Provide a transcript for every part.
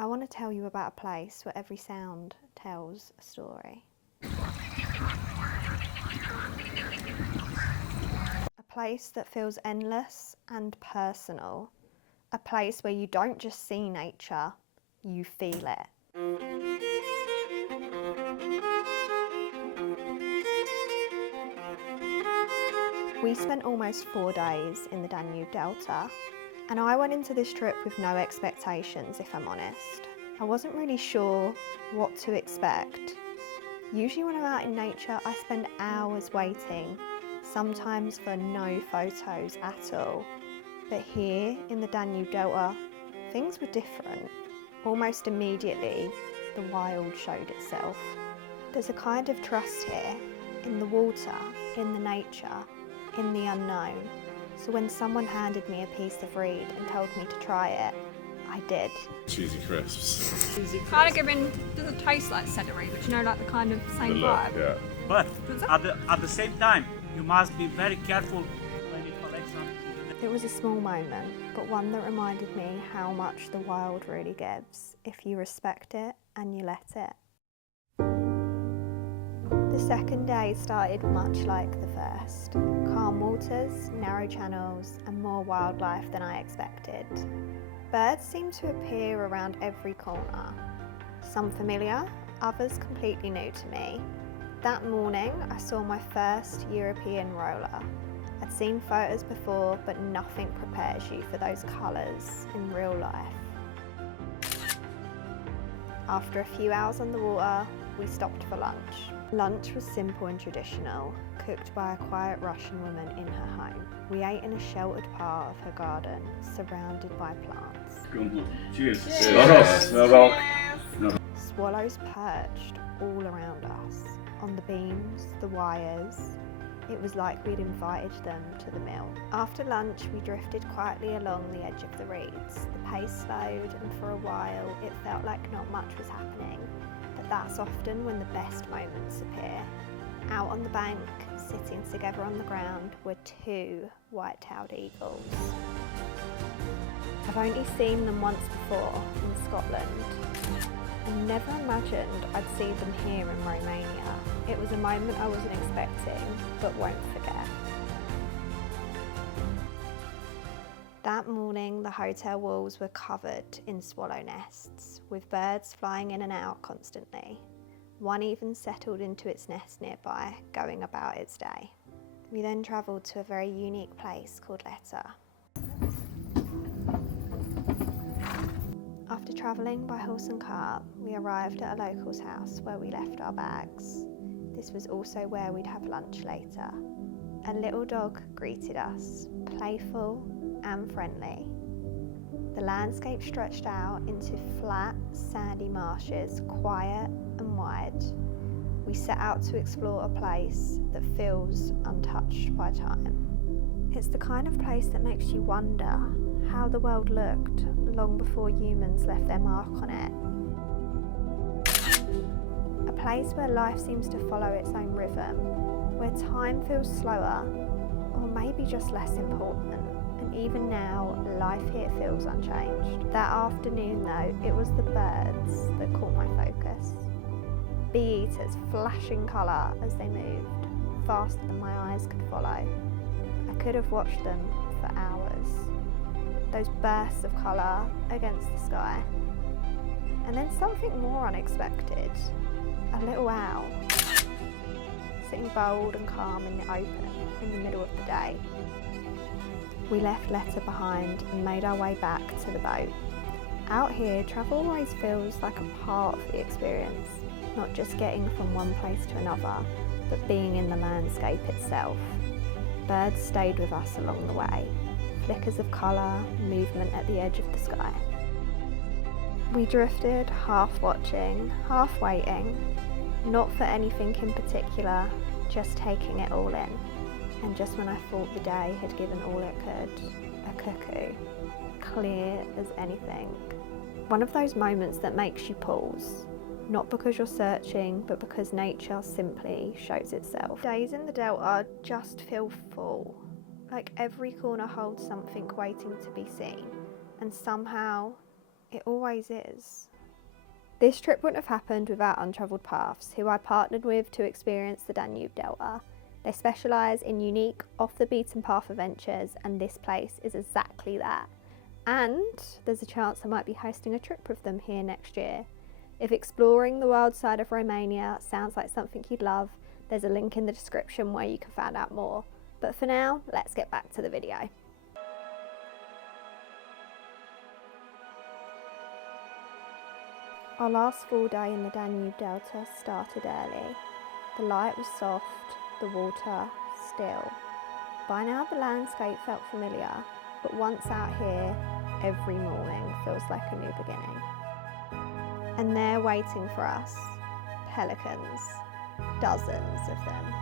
I want to tell you about a place where every sound tells a story. A place that feels endless and personal. A place where you don't just see nature, you feel it. We spent almost 4 days in the Danube Delta, and I went into this trip with no expectations, if I'm honest. I wasn't really sure what to expect. Usually when I'm out in nature, I spend hours waiting, sometimes for no photos at all. But here in the Danube Delta, things were different. Almost immediately, the wild showed itself. There's a kind of trust here, in the water, in the nature, in the unknown. So when someone handed me a piece of reed and told me to try it, I did. Cheesy crisps. Kind of giving, does it taste like celery, but you know, like the kind of same vibe? Yeah. But at the same time, you must be very careful when you collect something. It was a small moment, but one that reminded me how much the wild really gives if you respect it and you let it. The second day started much like the first. Calm waters, narrow channels, and more wildlife than I expected. Birds seemed to appear around every corner. Some familiar, others completely new to me. That morning, I saw my first European roller. I'd seen photos before, but nothing prepares you for those colours in real life. After a few hours on the water, we stopped for lunch. Lunch was simple and traditional, cooked by a quiet Russian woman in her home. We ate in a sheltered part of her garden, surrounded by plants. Cheers. Swallows perched all around us, on the beams, the wires. It was like we'd invited them to the meal. After lunch, we drifted quietly along the edge of the reeds. The pace slowed, and for a while, it felt like not much was happening. But that's often when the best moments appear. Out on the bank, sitting together on the ground, were 2 white-tailed eagles. I've only seen them once before in Scotland. I never imagined I'd see them here in Romania. It was a moment I wasn't expecting, but won't forget. That morning, the hotel walls were covered in swallow nests, with birds flying in and out constantly. One even settled into its nest nearby, going about its day. We then travelled to a very unique place called Letea. After travelling by horse and cart, we arrived at a local's house where we left our bags. This was also where we'd have lunch later. A little dog greeted us, playful and friendly. The landscape stretched out into flat, sandy marshes, quiet and wide. We set out to explore a place that feels untouched by time. It's the kind of place that makes you wonder how the world looked long before humans left their mark on it. A place where life seems to follow its own rhythm, where time feels slower, or maybe just less important. And even now, life here feels unchanged. That afternoon though, it was the birds that caught my focus. Bee eaters flashing colour as they moved, faster than my eyes could follow. I could have watched them for hours. Those bursts of colour against the sky. And then something more unexpected. A little owl, sitting bold and calm in the open in the middle of the day. We left Letea behind and made our way back to the boat. Out here, travel always feels like a part of the experience, not just getting from one place to another, but being in the landscape itself. Birds stayed with us along the way, flickers of colour, movement at the edge of the sky. We drifted, half watching, half waiting, not for anything in particular, just taking it all in. And just when I thought the day had given all it could, a cuckoo, clear as anything. One of those moments that makes you pause, not because you're searching, but because nature simply shows itself. Days in the Delta just feel full, like every corner holds something waiting to be seen, and somehow It always is. This trip wouldn't have happened without Untravelled Paths, who I partnered with to experience the Danube Delta. They specialise in unique, off-the-beaten-path adventures, and this place is exactly that. And there's a chance I might be hosting a trip with them here next year. If exploring the wild side of Romania sounds like something you'd love, there's a link in the description where you can find out more. But for now, let's get back to the video. Our last full day in the Danube Delta started early. The light was soft, the water still. By now the landscape felt familiar, but once out here, every morning feels like a new beginning. And they're waiting for us, pelicans, dozens of them.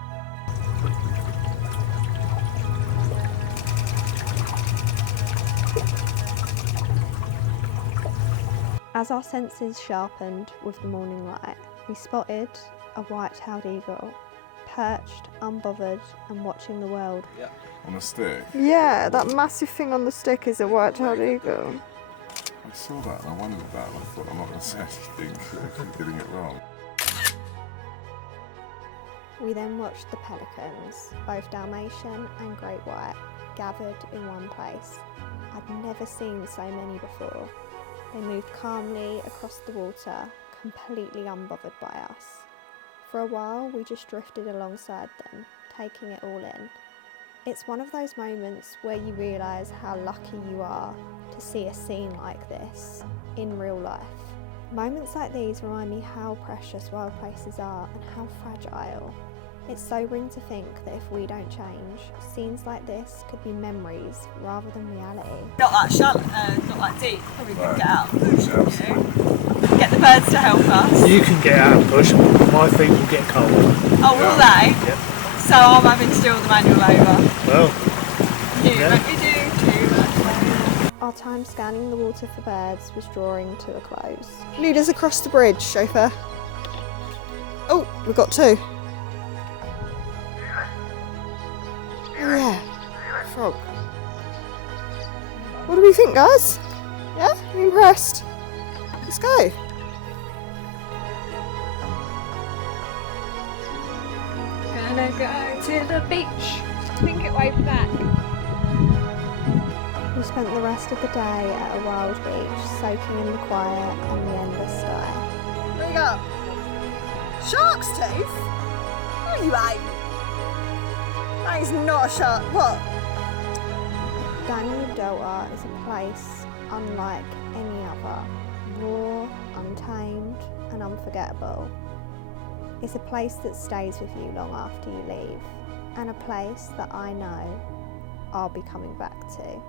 As our senses sharpened with the morning light, we spotted a white-tailed eagle, perched, unbothered, and watching the world. Yeah. On a stick? Yeah, that massive thing on the stick is a white-tailed eagle. I saw that and I wondered that and I thought I'm not going to say anything because I keep getting it wrong. We then watched the pelicans, both Dalmatian and Great White, gathered in one place. I'd never seen so many before. They moved calmly across the water, completely unbothered by us. For a while, we just drifted alongside them, taking it all in. It's one of those moments where you realise how lucky you are to see a scene like this in real life. Moments like these remind me how precious wild places are and how fragile. It's sobering to think that if we don't change, scenes like this could be memories rather than reality. Not that shallow, not that deep, probably couldn't get out. Absolutely. Get the birds to help us. You can get out and push, but my feet will get cold. Oh, will they? Yep. So I'm having to do all the manual labour. Well, You yeah. let me do too much. Our time scanning the water for birds was drawing to a close. Lead us across the bridge, chauffeur. Oh, we've got two. Oh yeah, frog. What do we think, guys? Yeah, I'm impressed. Let's go. Gonna go to the beach. I think it waved back. We spent the rest of the day at a wild beach, soaking in the quiet and the endless sky. What you got? Shark's tooth? No, you ain't. That is not a shark. What? Danube Delta is a place unlike any other, raw, untamed and unforgettable. It's a place that stays with you long after you leave, and a place that I know I'll be coming back to.